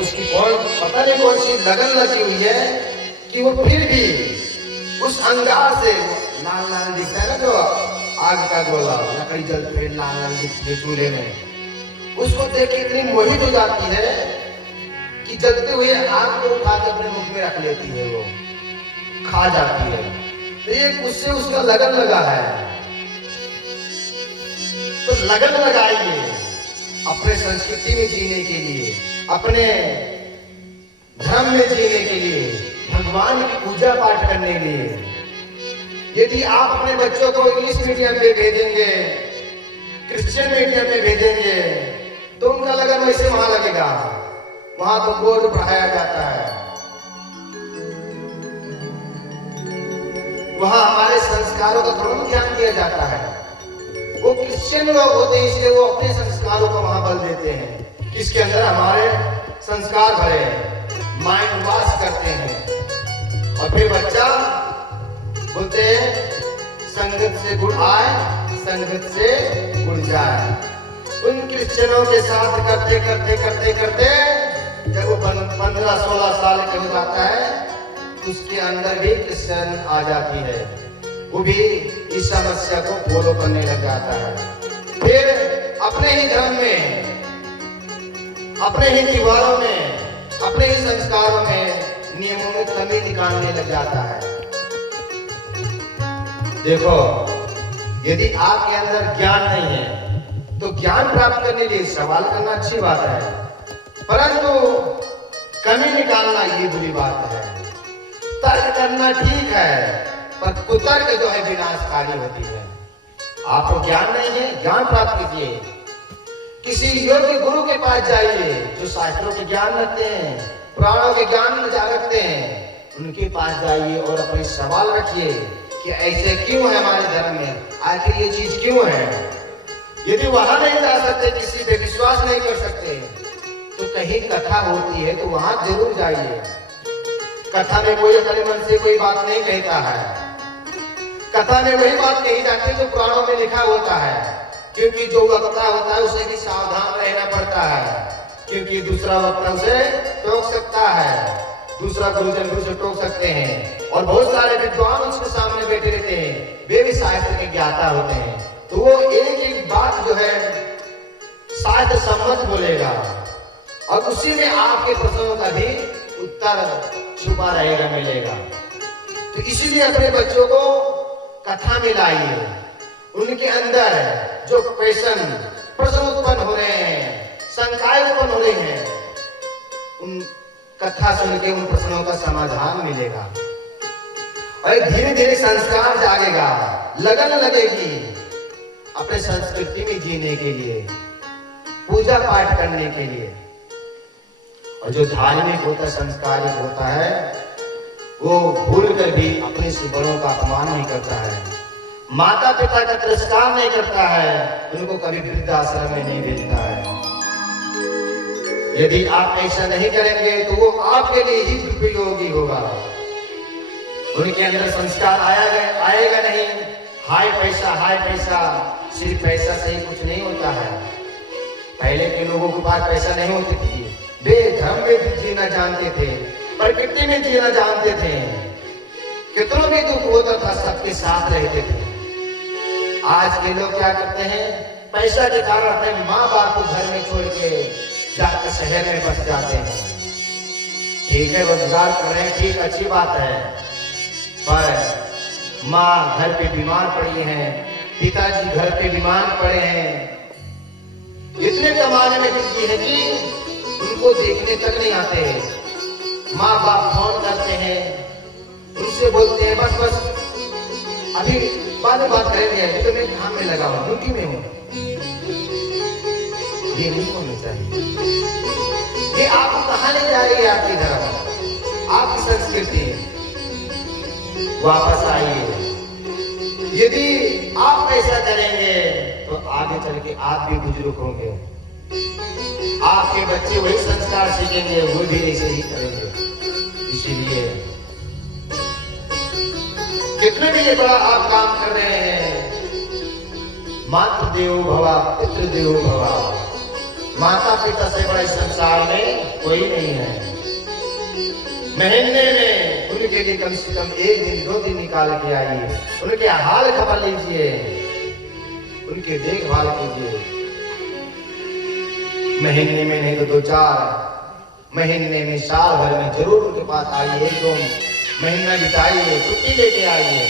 उसकी कौन पता नहीं कौन सी लगन लगी हुई है कि वो फिर भी उस अंगार से लाल लाल दिखता है ना, जो आग का गोला लकड़ी जलती हुई लाल लाल दिखती है चूल्हे में, उसको देख के इतनी मोहित हो जाती है कि जलते हुए आग को उठा के अपने मुख में रख लेती है, वो खा जाती है। तो ये उससे उसका लगन लगा है। तो लगन लगाइए अपने संस्कृति में जीने के लिए, अपने धर्म में जीने के लिए, भगवान की पूजा पाठ करने के लिए। यदि आप अपने बच्चों को इंग्लिश मीडियम में भेजेंगे, क्रिश्चियन मीडियम में भेजेंगे, तो उनका लगन वैसे वहां लगेगा। वहां तो बोर्ड पढ़ाया जाता है, वहां हमारे संस्कारों का थोड़ा ध्यान दिया जाता है। वो क्रिश्चियन लोग होते हैं इसलिए वो अपने संस्कारों को वहां बल देते हैं, किसके अंदर हमारे संस्कार भरे हैं, माइंड वॉश करते हैं। और फिर बच्चा बोलते हैं संगत से गुड़ आए, संगत से गुड़ जाए। उन क्रिश्चियनों के साथ करते करते करते करते जब वो 15-16 साल का हो जाता है, उसके अंदर भी क्रिश्चियन आ जाती है, वो भी इस समस्या को फॉलो करने लग जाता है। फिर अपने ही धर्म में, अपने ही त्योहारों में, अपने ही संस्कारों में, नियमों में कमी निकालने लग जाता है। देखो, यदि आपके अंदर ज्ञान नहीं है तो ज्ञान प्राप्त करने के लिए सवाल करना अच्छी बात है, परंतु कमी निकालना ये बुरी बात है। तर्क करना ठीक है, पर कुतर्क जो है विनाशकारी होती है। आपको ज्ञान नहीं है, ज्ञान प्राप्त कीजिए, किसी योग्य गुरु के पास जाइए जो शास्त्रों के ज्ञान रखते हैं, पुराणों के ज्ञान रखते हैं, उनके पास जाइए और अपने सवाल रखिए कि ऐसे क्यों है हमारे धर्म में, आखिर ये चीज क्यों है। यदि वहां नहीं जा सकते, किसी पे विश्वास नहीं कर सकते, तो कहीं कथा होती है तो वहां जरूर जाइए। कथा में कोई अपने मन से कोई बात नहीं कहता है, कथा में वही बात कही जाती है जो पुराणों में लिखा होता है, क्योंकि जो वक्ता होता है उसे भी सावधान रहना पड़ता है, क्योंकि दूसरा वक्ता उसे टोक सकता है, दूसरा गुरुजन भी उसे टोक सकते हैं। और बहुत सारे विद्वान उसके सामने बैठे रहते हैं, वे भी साहित्य के ज्ञाता होते हैं, तो वो एक एक बात जो है साहित्य सम्मत बोलेगा और उसी में आपके प्रश्नों का भी उत्तर छुपा रहेगा, मिलेगा। तो इसीलिए अपने बच्चों को कथा में लाइए, उनके अंदर जो प्रश्न उत्पन्न हो रहे हैं, शंकाएं उत्पन्न हो रही हैं, उन कथा सुन के उन प्रश्नों का समाधान मिलेगा और धीरे धीरे संस्कार जागेगा, लगन लगेगी अपने संस्कृति में जीने के लिए, पूजा पाठ करने के लिए। और जो धार्मिक होता है, संस्कारिक होता है, वो भूल कर भी अपने से बड़ों का अपमान नहीं करता है, माता पिता का तिरस्कार नहीं करता है, उनको कभी वृद्धाश्रम में नहीं भेजता है। यदि आप ऐसा नहीं करेंगे तो वो आपके लिए ही दुरुपयोगी होगा। उनके अंदर संस्कार आएगा नहीं। हाय पैसा, सिर्फ पैसा से ही कुछ नहीं होता है। पहले के लोगों के पास पैसा नहीं होती थी, वे धर्म में भी जीना जानते थे, प्रकृति में जीना जानते थे, कितना भी दुख होता था सबके साथ रहते थे। आज के लोग क्या करते हैं, पैसा के कारण अपने माँ बाप को घर में छोड़ के जाकर शहर में बस जाते हैं। ठीक है, रोजगार कर रहे हैं, ठीक, अच्छी बात है, पर माँ घर पे बीमार पड़ी है, पिताजी घर पे बीमार पड़े हैं, इतने कमाने में बिजी है कि उनको देखने तक नहीं आते हैं। माँ बाप फोन करते हैं, उनसे बोलते हैं बस अभी बाद में बात करेंगे, अभी तो मैं काम में लगा हुआ, ड्यूटी में हूँ। ये नहीं होना चाहिए। ये आपको कहाँ ले जा रही है, आपकी धर्म, आपकी संस्कृति। वापस आइए। यदि आप ऐसा करेंगे तो आगे चल के आप भी बुजुर्ग होंगे, आपके बच्चे वही संस्कार सीखेंगे, वो भी ऐसे ही करेंगे। इसीलिए कितने भी ये बड़ा आप काम कर रहे हैं, मातृदेवो भव, पितृदेवो भव, माता पिता से बड़ा इस संसार में कोई नहीं है। महीने में उनके लिए कम से कम 1 दिन 2 दिन निकाल के आइए, उनके हाल खबर लीजिए, उनकी देखभाल कीजिए। महीने में नहीं तो 2-4 महीने में, साल भर में जरूर उनके पास आइए, 1-2 महीना बिताइए, छुट्टी लेके आइए।